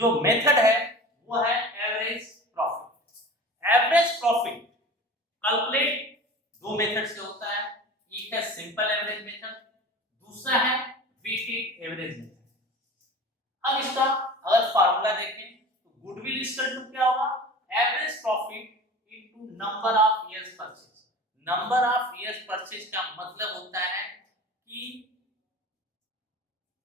जो मेथड है वो है average profit. Average profit calculate दो मेथड से होता है, एक है सिंपल एवरेज मेथड, दूसरा है वेटेड एवरेज मेथड। अब इसका अगर फार्मूला देखें तो गुडविल इक्वल टू क्या होगा, average profit into number of years purchase. Number of years purchase का मतलब होता है कि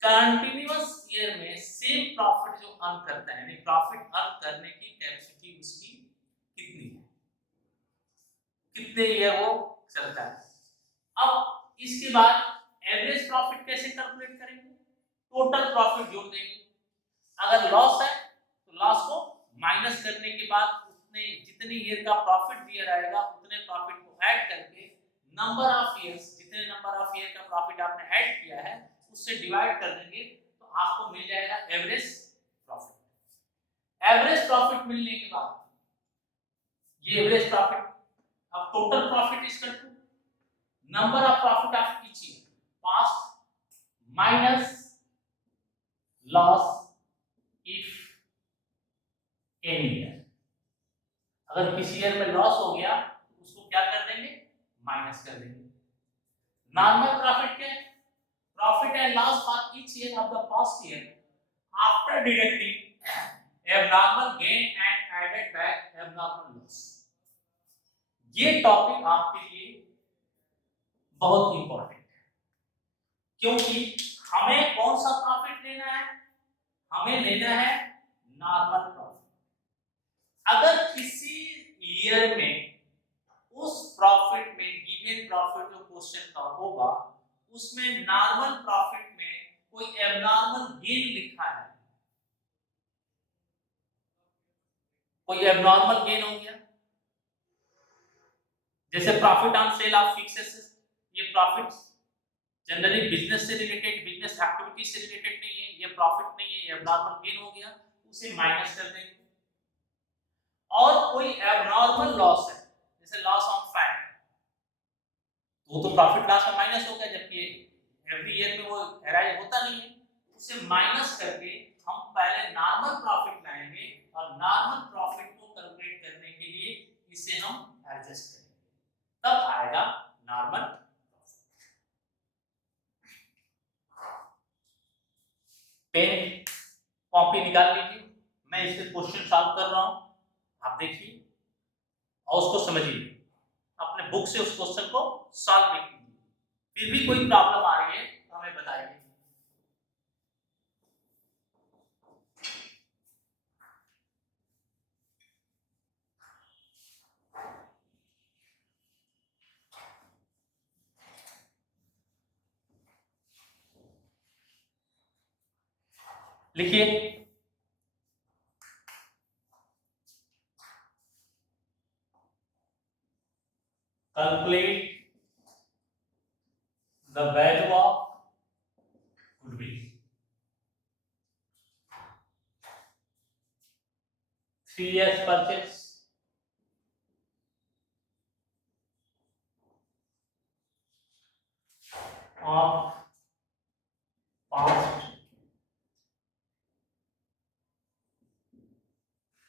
कंटिन्यूअस ईयर में सेम प्रॉफिट जो अर्न करता है, यानी प्रॉफिट अर्न करने की कैपेसिटी उसकी कितनी है, कितने ईयर वो चलता है। अब इसके बाद एवरेज प्रॉफिट कैसे कैलकुलेट करेंगे, टोटल प्रॉफिट जोड़ देंगे। अगर लॉस है तो लॉस को माइनस करने के बाद उतने जितने ईयर का प्रॉफिट दिया रहेगा उतने प्रॉफिट को ऐड करके नंबर ऑफ इयर्स, जितने नंबर ऑफ ईयर का प्रॉफिट आपने ऐड किया है उससे डिवाइड कर देंगे तो आपको मिल जाएगा एवरेज प्रॉफिट। एवरेज प्रॉफिट मिलने के बाद ये एवरेज प्रॉफिट, अब total profit is equal to number of profit of each year past minus loss if any year. अगर किसी ईयर में लॉस हो गया तो उसको क्या कर देंगे, माइनस कर देंगे। नॉर्मल प्रॉफिट क्या है, profit and loss for each year of the past year after deducting abnormal gain and added back abnormal loss. ये टॉपिक आपके लिए बहुत इंपॉर्टेंट है, क्योंकि हमें कौन सा प्रॉफिट लेना है, हमें लेना है नॉर्मल प्रॉफिट। अगर किसी ईयर में उस प्रॉफिट में गिवन प्रॉफिट जो क्वेश्चन का होगा उसमें नॉर्मल प्रॉफिट में कोई एबनॉर्मल गेन लिखा है, कोई एबनॉर्मल गेन हो गया, जैसे profit on sale of fixed assets, ये प्रॉफिट जनरली बिजनेस से रिलेटेड, बिजनेस एक्टिविटी से रिलेटेड नहीं है, ये प्रॉफिट नहीं है, ये एबनॉर्मल गेन हो गया, उसे माइनस कर देंगे। और कोई एबनॉर्मल लॉस है जैसे लॉस ऑन फैट, वो तो प्रॉफिट लॉस में माइनस हो गया, जबकि एवरी ईयर में वो अराइज होता नहीं है, उसे माइनस करके हम पहले नॉर्मल प्रॉफिट लाएंगे और नॉर्मल प्रॉफिट को कैलकुलेट करने के लिए इसे हम एडजस्ट करेंगे, तब आएगा नॉर्मल प्रॉफिट। पेन कॉपी निकाल लीजिए, मैं इसे क्वेश्चन सॉल्व कर रहा हूं, आप देखिए और उसको समझिए, अपने बुक से उस क्वेश्चन को सॉल्व भी कीजिए। फिर भी कोई प्रॉब्लम आ रही है तो हमें बताइए। लिखिए, calculate the value of goodwill. 3 years purchase of past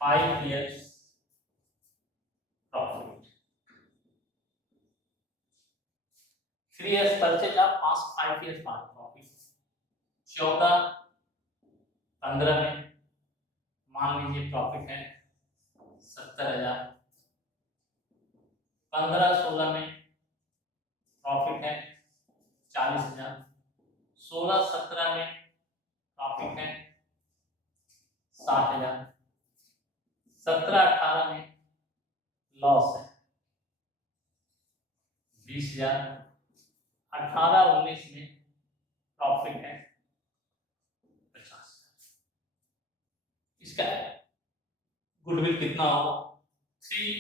5 years profit। 3 years purchase of past 5 years profit। 14-15 में मान लीजिए प्रॉफिट है 70,000, 15-16 में प्रॉफिट है 40,000, 16-17 में प्रॉफिट है 60,000, 17-18 में लॉस है 20,000, 18-19 में प्रॉफिट है 50,000। इसका गुडविल कितना होगा, 3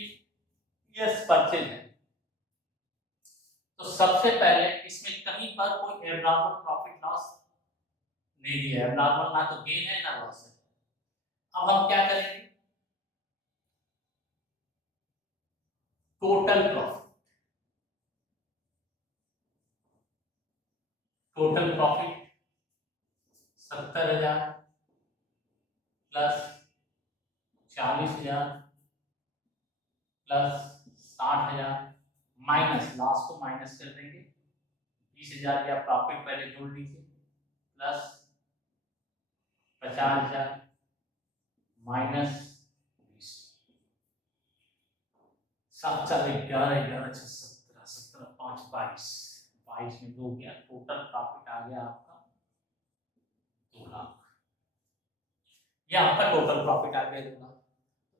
years परचेज है, तो सबसे पहले इसमें कहीं पर कोई एबनॉर्मल प्रॉफिट लॉस नहीं दिया है, एबनॉर्मल ना तो गेन है ना लॉस है। अब हम क्या करेंगे, total profit, total profit 70,000 plus 40,000 plus 60,000 minus, last को माइनस कर देंगे, 20,000 या प्रॉफिट पहले जोड़ लीजिए, प्लस 50,000 माइनस 20, 7 4 11 11 6 17 17 5 22, 22 में 2 गया, टोटल प्रॉफिट आ गया आपका 2 लाख। ये आपका टोटल प्रॉफिट आ गया 2 lakh.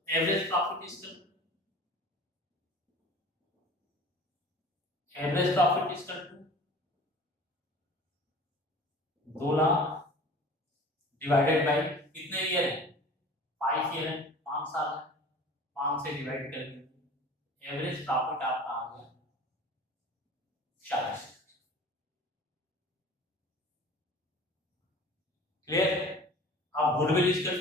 Average profit is average profit is 2 lakh divided bye कितने ईयर है, 5 ईयर है, 5 साल है, 5 से डिवाइड कर दीजिए, एवरेज प्रॉफिट आपका आ गया 40। क्लियर? अब गुडविल इक्वल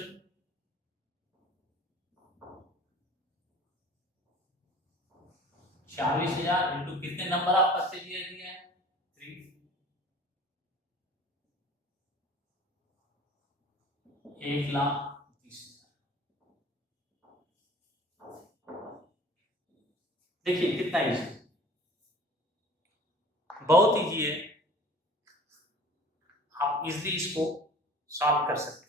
40,000 इंटू कितने नंबर ऑफ परचेज ईयर दिया है, 3, 1,30,000। देखिए कितना इजी, बहुत इजी है, आप इजीली इसको सॉल्व कर सकते हैं।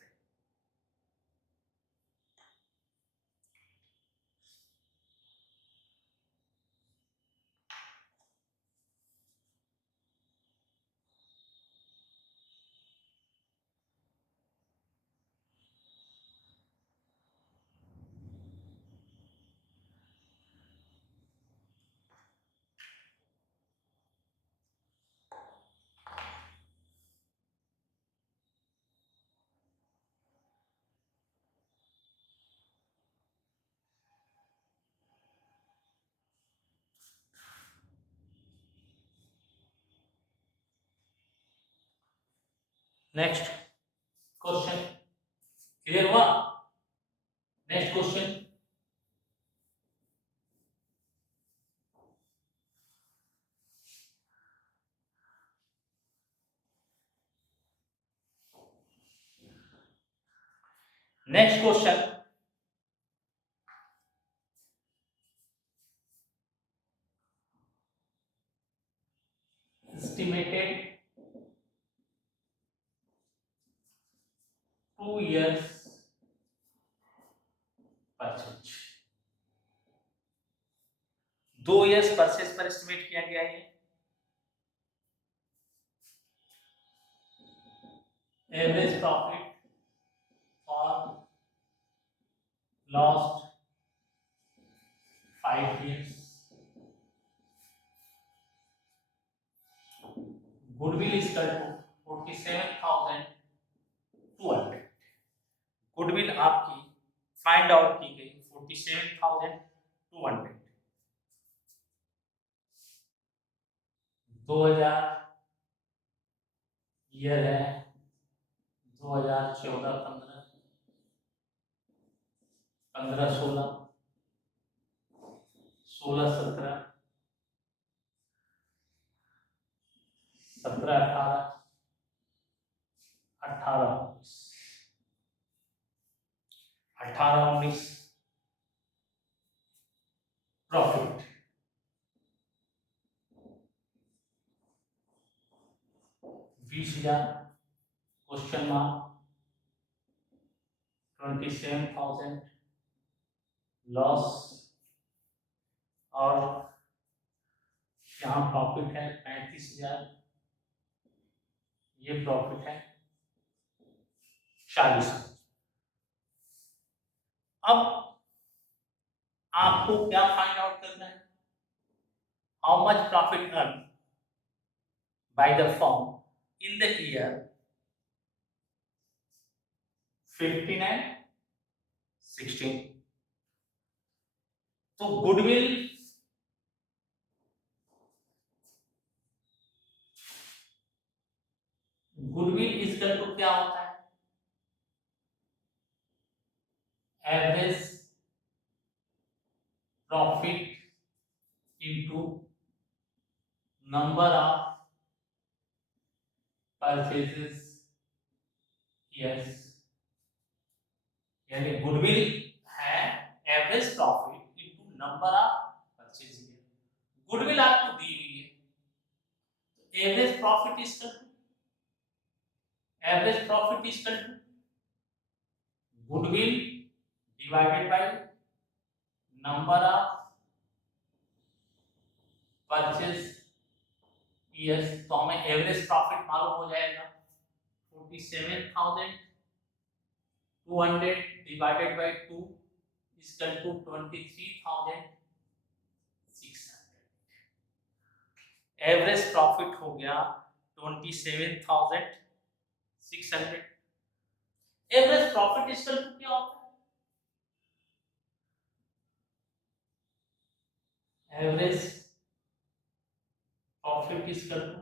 नेक्स्ट क्वेश्चन क्लियर हुआ? Next question, next question, estimated 2 years purchase, 2 years purchase पर एस्टिमेट किया गया है। Average profit for last 5 years, goodwill is equal to 47,200, goodwill आपकी फाइंड आउट की गई 47,200, 2000 ईयर है, 2014 15 16 16 17 17 18 18 19 प्रॉफिट 20,000 क्वेश्चन मार्क 27,000 लॉस, और यहाँ प्रॉफिट है 35,000, ये प्रॉफिट है 40। अब आपको क्या फाइंड आउट करना है, how much profit earn by the firm in the year 15 and 16। तो गुडविल इज इक्वल टू क्या होता है, average profit into number of purchases, yes, यानी गुडविल है average profit into number of purchase year. Goodwill आपको दी हुई है, तो average profit is to goodwill divided by number of purchase years. तो हमें एवरेज प्रॉफिट मालूम हो जाएगा 47,200 divided by 2 is equal to 23,600। Average profit हो गया 27,600। Average profit is equal to क्या होता है? Average profit is equal to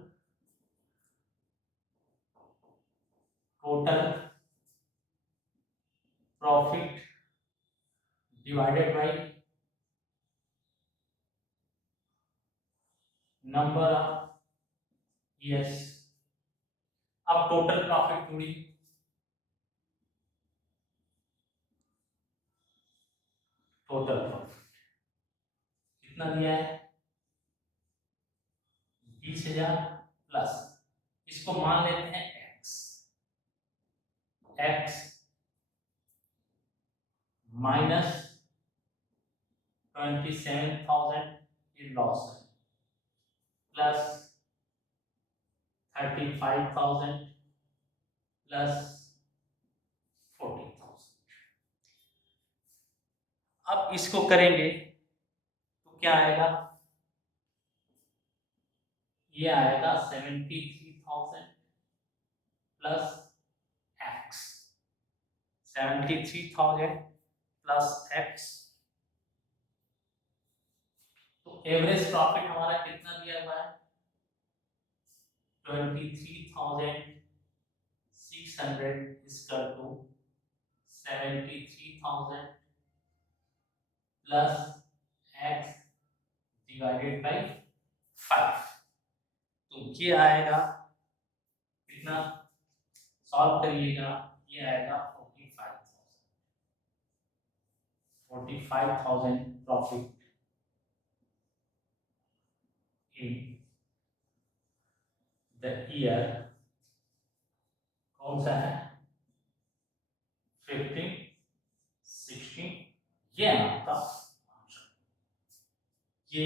total profit divided by number of years. अब टोटल प्रॉफिट थोड़ी टोटल प्रॉफिट कितना दिया है 20,000 प्लस इसको मान लेते हैं x minus 27,000 in loss plus 35,000 plus 40,000। अब इसको करेंगे तो क्या आएगा? ये आएगा 73,000 प्लस x 73,000 प्लस x। तो एवरेज प्रॉफिट हमारा कितना दिया हुआ है 23,600 equal to 73,000 plus x divided by 5। तो ये आएगा कितना? सॉल्व करिएगा, ये आएगा 45,000 प्रॉफिट इन द ईयर कौन सा है 15 16। ये आपका आंसर, ये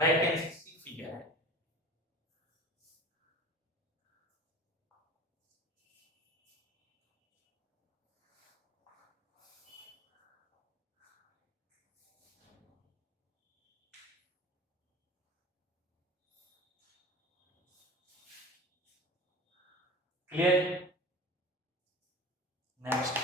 वैकेंसी फिगर है। क्लियर? नेक्स्ट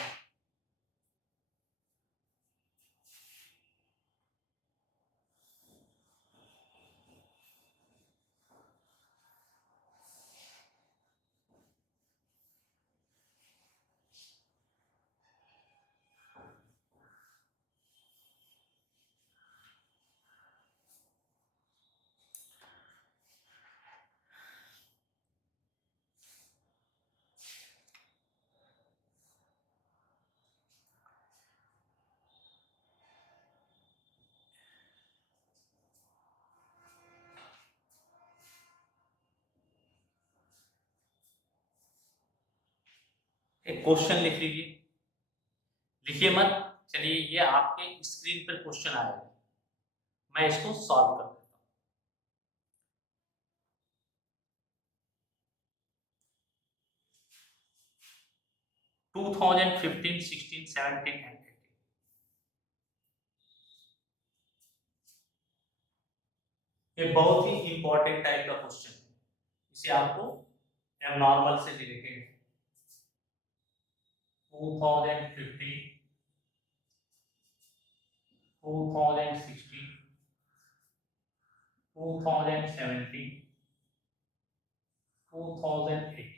एक क्वेश्चन लिख लीजिए, लिखिए मत, चलिए ये आपके स्क्रीन पर क्वेश्चन आएगा, मैं इसको सॉल्व कर देता हूँ। 2015 16 17 एंड 18 ये बहुत ही इंपॉर्टेंट टाइप का क्वेश्चन है, इसे आपको एबनॉर्मल से related 2015 2016 2017 2018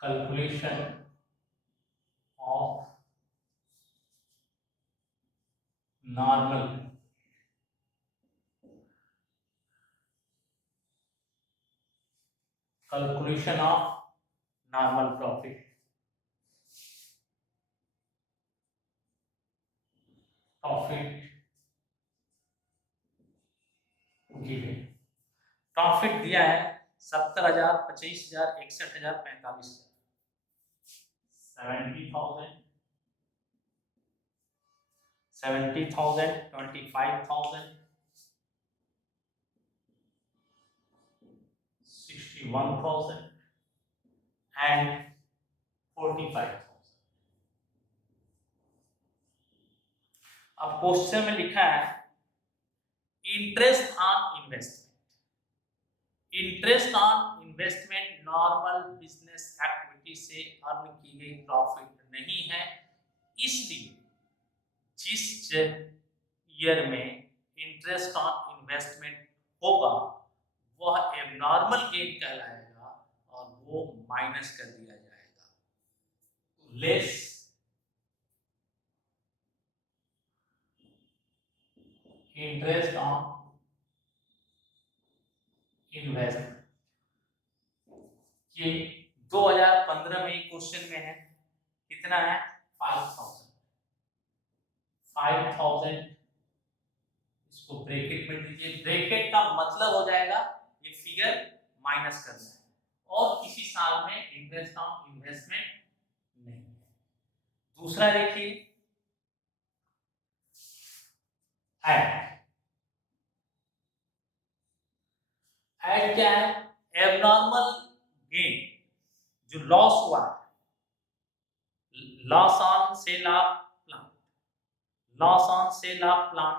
calculation of normal calculation of normal profit, given profit दिया है 70,000, 25,000, 61,000, 45,000, 70,000, 25,000, 61,000 and 45,000। अब क्वेश्चन में लिखा है interest on investment, interest on investment normal business activity से अर्न की गई प्रॉफिट नहीं है, इसलिए जिस ईयर में इंटरेस्ट ऑन इन्वेस्टमेंट होगा वह एबनॉर्मल गेन कहलाएगा और वो माइनस कर दिया जाएगा। लेस इंटरेस्ट ऑन इन्वेस्टमेंट, ये 2015 में क्वेश्चन में है, कितना है 5,000, इसको ब्रैकेट में दीजिए, ब्रैकेट का मतलब हो जाएगा ये फिगर माइनस करना है, और किसी साल में इंटरेस्ट ऑन इन्वेस्टमेंट नहीं है। दूसरा देखिए ऐड क्या है, एबनॉर्मल गेन जो लॉस हुआ है, loss on sale of plant, loss on sale of plant.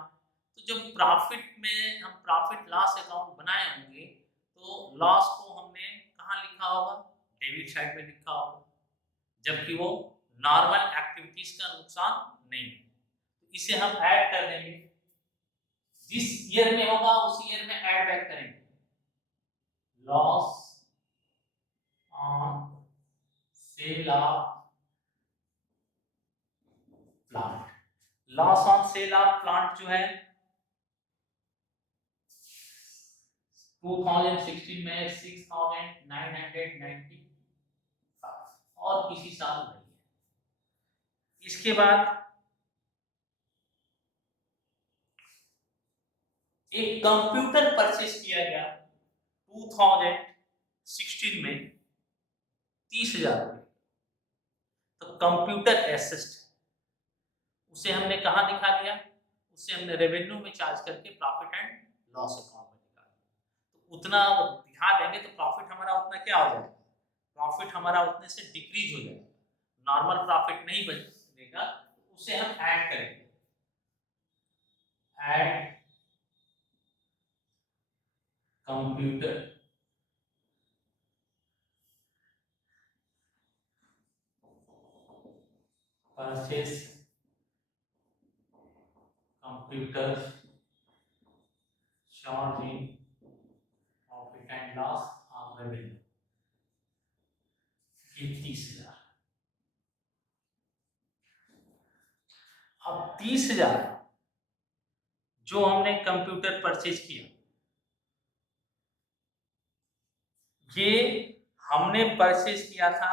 तो जब प्रॉफिट में हम प्रॉफिट लॉस अकाउंट बनाए होंगे तो लॉस को हमने कहाँ लिखा होगा, डेबिट साइड में लिखा होगा, जबकि वो नॉर्मल एक्टिविटीज का नुकसान नहीं है। तो इसे हम ऐड कर देंगे, जिस ईयर में होगा उस ईयर में ऐड बैक करेंगे, loss on sale of plant, loss on sale of plant जो है 2016 में 6,995 और किसी साल नहीं है। इसके बाद एक कंप्यूटर परचेज किया गया 2016 में 30,000 रुपये, तो कंप्यूटर एसेस्ट उसे हमने कहाँ दिखा दिया, उसे हमने रेवेन्यू में चार्ज करके प्रॉफिट एंड लॉस अकाउंट में दिखा दिया। तो उतना दिखा देंगे तो प्रॉफिट हमारा उतना क्या हो जाएगा, प्रॉफिट हमारा उतने से डिक्रीज हो जाएगा, नॉर्मल प्रॉफिट नहीं बचेगा, तो उसे हम ऐड करेंगे, add computer purchase computer charging profit and loss on revenue, 30,000। अब 30,000 जो हमने कंप्यूटर परचेज किया, ये हमने परचेज किया था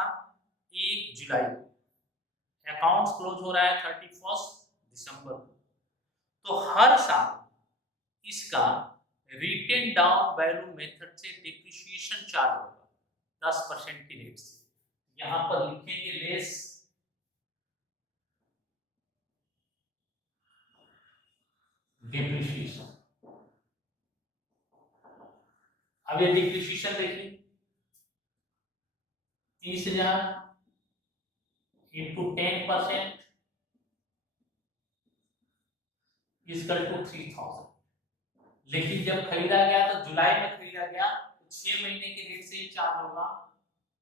1 जुलाई को, अकाउंट्स क्लोज हो रहा है 31 दिसंबर को, तो हर साल इसका रिटेन डाउन वैल्यू मेथड से डिप्रिसिएशन चार्ज होगा 10% की रेट से, यहां पर लिखेंगे लेस डिप्रिसिएशन। अब ये डिप्रिसिएशन देखिए 30,000 into 10% इक्वल टू 3,000, लेकिन जब खरीदा गया तो जुलाई में खरीदा गया तो 6 महीने के रेट से ही चार्ज होगा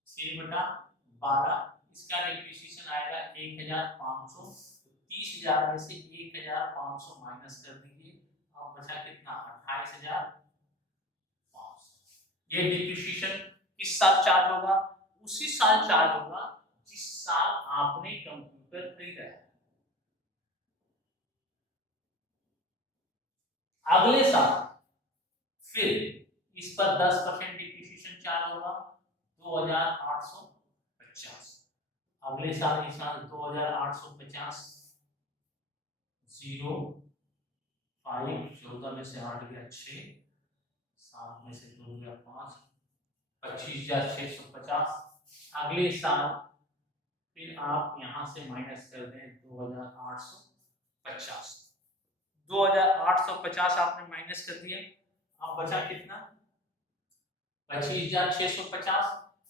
6/12, इसका डिप्रिसिएशन आएगा 1,500, 30,000 में से 1,500 माइनस कर दीजिए, अब बचा कितना 28,500। ये डिप्रिसिएशन किस साल चार्ज होगा, उसी साल चार्ज होगा जिस साल आपने कंप्यूटर खरीदा है। अगले साल फिर इस पर 10% डिप्रिसिएशन चार्ज होगा, 2850। अगले साल निशान 2850, 0 5, 14 में से 8 गया 6, 7 में से 2 गया 5, 25,650। अगले साल फिर आप यहाँ से माइनस कर दें 2850। 2850 आपने माइनस कर दिया, अब बचा कितना? 25,650।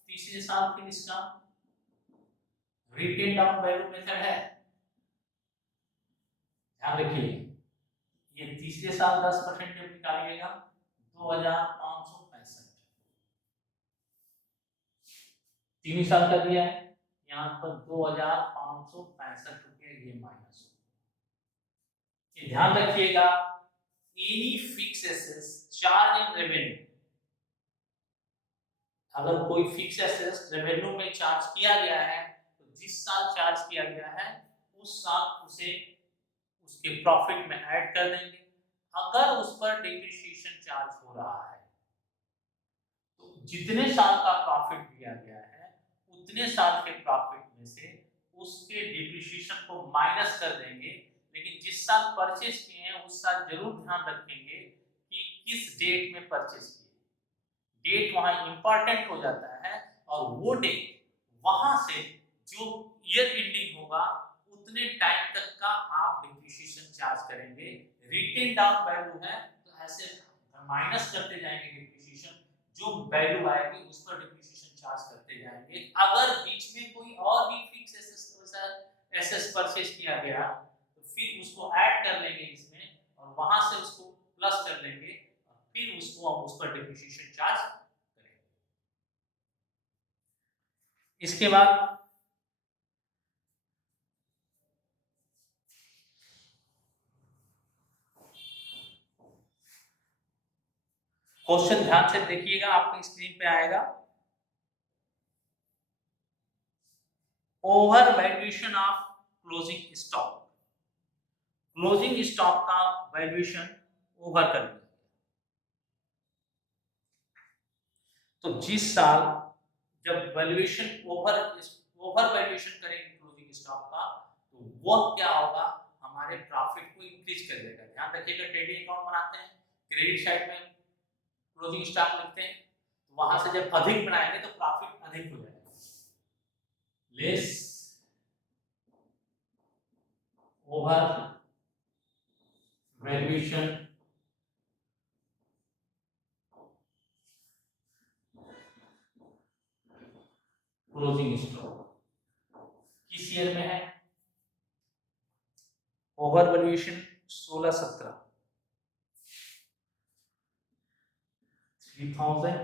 तीसरे साल फिर इसका रिटेन डाउन वैल्यू मेथड है, ध्यान रखिए। ये तीसरे साल 10% जब निकालिएगा 2565। तीन साल का दिया है, यहाँ पर 2565 रुपये ये माइनस हो। ये ध्यान रखिएगा, any fix assets charge in revenue, अगर कोई फिक्स एसेट्स रेवेन्यू में चार्ज किया गया है तो जिस साल चार्ज किया गया है उस साल उसे उसके प्रॉफिट में ऐड कर देंगे। अगर उस पर डिप्रिसिएशन चार्ज हो रहा है तो जितने साल का प्रॉफिट दिया गया है उतने साल के प्रॉफिट में से उसके डिप्रिसिएशन को माइनस कर देंगे। लेकिन जिस साल परचेज किए हैं उस साल जरूर ध्यान रखेंगे कि किस डेट में परचेज किए। डेट वहां इंपॉर्टेंट हो जाता है और वो डेट वहां से जो ईयर एंडिंग होगा उतने टाइम तक का आप डिप्रिसिएशन चार्ज करेंगे। रिटेन डाउन वैल्यू है तो ऐसे माइनस करते जाएंगे डिप्रिसिएशन, जो वैल्यू आएगी उस पर डिप्रिसिएशन चार्ज करते जाएंगे। अगर बीच में कोई और भी फिक्स एसेट्स परचेज किया गया तो फिर उसको ऐड कर लेंगे इसमें और वहां से उसको प्लस कर लेंगे, फिर उसको हम उस पर डिप्रिसिएशन चार्ज करेंगे। इसके बाद क्वेश्चन ध्यान से देखिएगा, आपकी स्क्रीन पे आएगा। Over valuation of closing stock, closing stock का वैल्यूएशन ओवर कर दिया। तो जिस साल जब वैल्यूएशन ओवर वैल्यूएशन करेंगे क्लोजिंग स्टॉक का तो वो क्या होगा, हमारे प्रॉफिट को इंक्रीज कर देगा। ध्यान रखिएगा, ट्रेडिंग अकाउंट बनाते हैं, क्रेडिट साइड में क्लोजिंग स्टॉक लिखते हैं, तो वहां से जब अधिक बनाएंगे तो प्रॉफिट अधिक हो जाएगा। Less over valuation closing stock किस ईयर में है? Over valuation 16-17, 3000,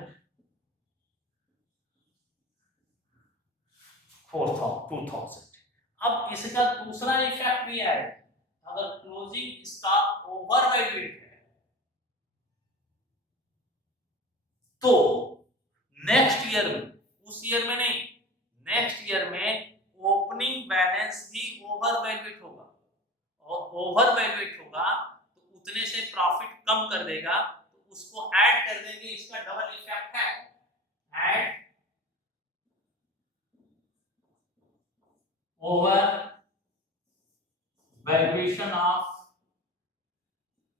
2000। अब इसका दूसरा इफेक्ट भी है, अगर क्लोजिंग स्टॉक ओवर वैल्यूएट है तो नेक्स्ट ईयर में, उस ईयर में नहीं, नेक्स्ट ईयर में ओपनिंग बैलेंस भी ओवर वैल्यूएट होगा, और ओवर वैल्यूएट होगा तो उतने से प्रॉफिट कम कर देगा, तो उसको ऐड कर देंगे। इसका डबल इफेक्ट है, add over valuation of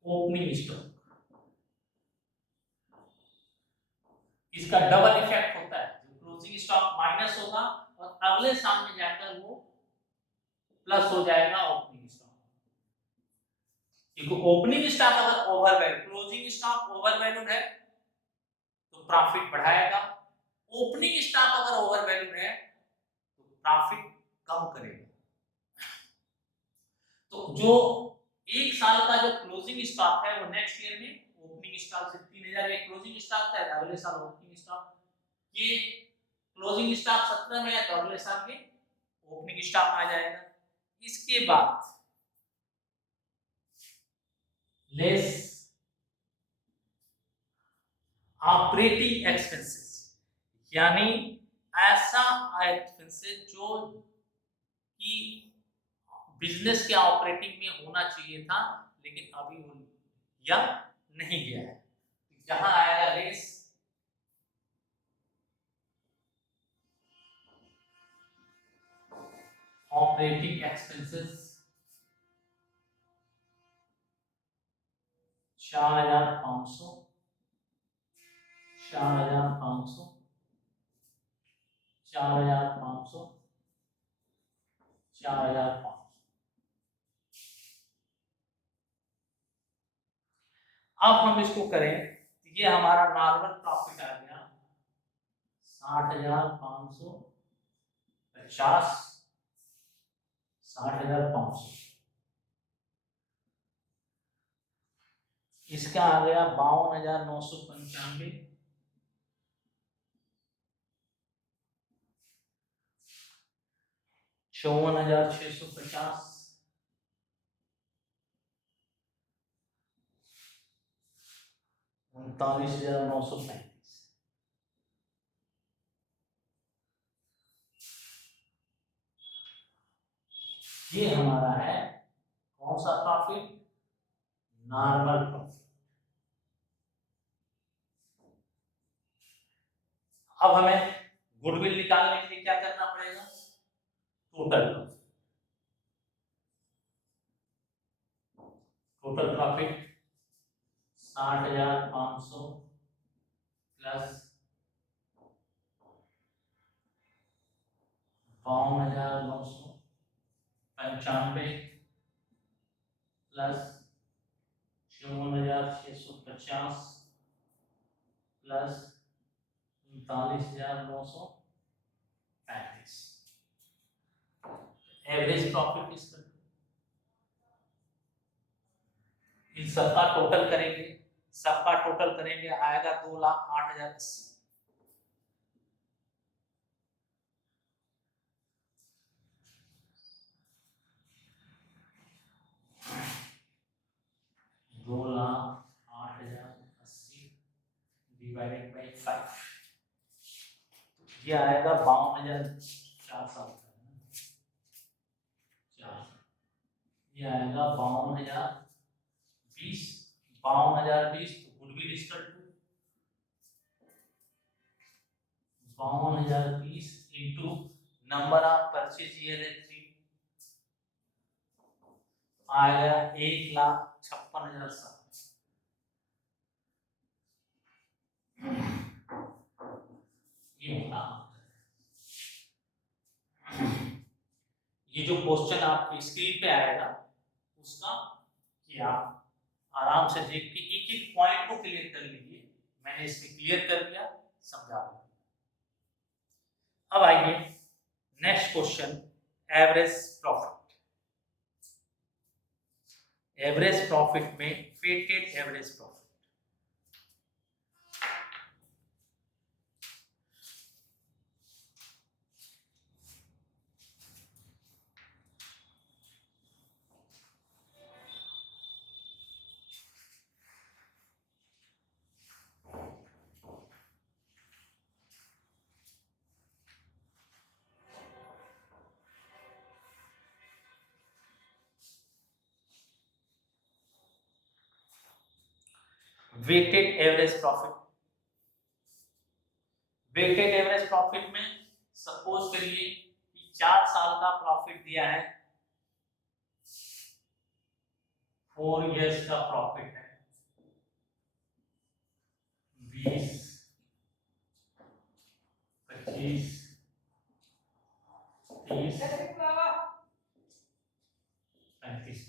opening stock, इसका डबल इफेक्ट होता है। जो क्लोजिंग स्टॉक माइनस होगा और अगले साल में जाकर वो प्लस हो जाएगा ओपनिंग स्टॉक। देखो, ओपनिंग स्टॉक अगर over value, closing stock over valued है तो प्रॉफिट बढ़ाएगा, ओपनिंग स्टॉक अगर ओवर वैल्यूड है तो प्रॉफिट कम करेगा। तो जो एक साल का जो क्लोजिंग स्टॉक है वो नेक्स्ट ईयर में ओपनिंग स्टॉक से 3000 एक क्लोजिंग स्टॉक था, अगले साल ओपनिंग स्टॉक, ये क्लोजिंग स्टॉक 17 में है तो अगले साल में ओपनिंग स्टॉक आ जाएगा। इसके बाद लेस ऑपरेटिंग एक्सपेंसेस, यानी ऐसा एक्सपेंसेस जो कि बिजनेस के ऑपरेटिंग में होना चाहिए था लेकिन अभी वो या नहीं गया है, जहां आएगा लेस ऑपरेटिंग एक्सपेंसेस 4,500, 4,500, 4,500, 4,500। अब हम इसको करें, ये हमारा नॉर्मल प्रॉफिट आ गया 60,550, 60,500। इसका आ गया 52,995, 54,650, 39,935। ये हमारा है कौन सा प्रॉफिट? Normal profit. अब हमें गुडविल निकालने के लिए क्या करना पड़ेगा? Total profit. Total profit 60,500 plus 52,995 plus 54,650 plus 39,935। Average profit इसका, इन सबका टोटल करेंगे, सबका टोटल करेंगे आएगा 2,08,080। 2,08,080 डिवाइडेड बाई 5, ये आएगा 52,400। ये आएगा 52,020, 52,020 तो goodwill equal to 52,020 into number of purchase year है 3, आएगा 1,56,007। ये होगा। ये जो क्वेश्चन आपकी स्क्रीन पे आएगा उसका कि आप आराम से देख के एक एक पॉइंट को क्लियर कर लीजिए। मैंने इसमें क्लियर कर दिया, समझा दिया। अब आइए next question, average profit. Average profit में weighted average profit, weighted average profit. Weighted average profit में सपोज करिए कि 4 साल का प्रॉफिट दिया है, 4 इयर्स का प्रॉफिट है 20, 25, 30, 35।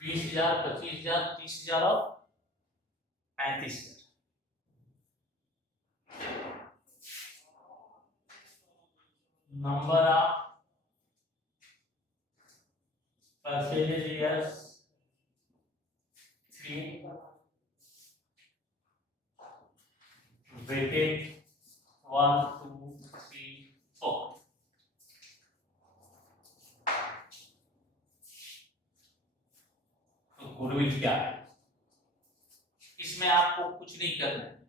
20,000, 25,000, 30,000 और 35,000। Number of purchase years 3, weighted 1, 2, 3, 4। तो गुडविल क्या है? इसमें आपको कुछ नहीं करना है,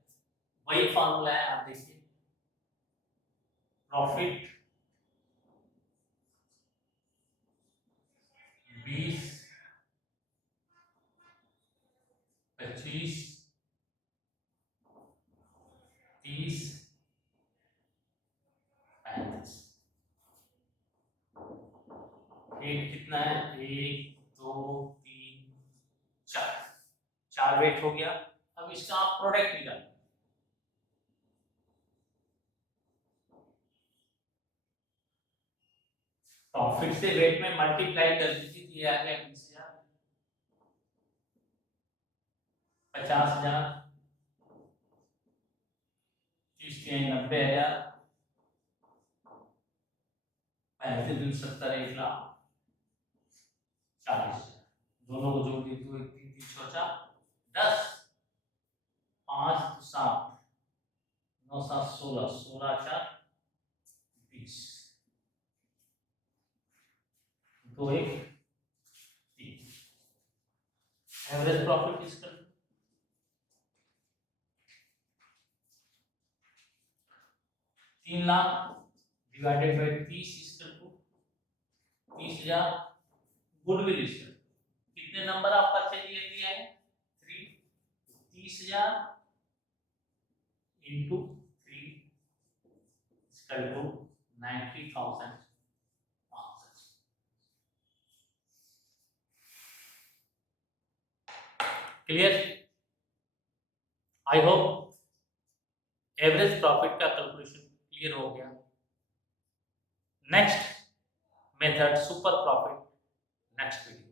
वही फॉर्मूला है। आप देखिए, प्रॉफिट 20, 25, 30, 35। कितना है, 1 2 3 4, 4 वेट हो गया। अब इसका आप प्रोडक्ट निकाल, प्रॉफिट से वेट में मल्टीप्लाई कर दीजिए, ये आ गया 20,000, 50,000, 30 के 90,000, 35 70, 1,40,000, दोनों को जोड़ दीजिए, 2 3 3 6 10, 5 7 9 7 16, 16 4 20, 2 1 3। एवरेज प्रॉफिट इसका 3 lakh divided by 30 equal to 30,000। Goodwill इसका कितने नंबर आपका चाहिए दिया है, 3, 30,000 into 3 equal to 90,000। Clear? I hope average profit का कैलकुलेशन क्लियर हो गया। Next method super profit next video.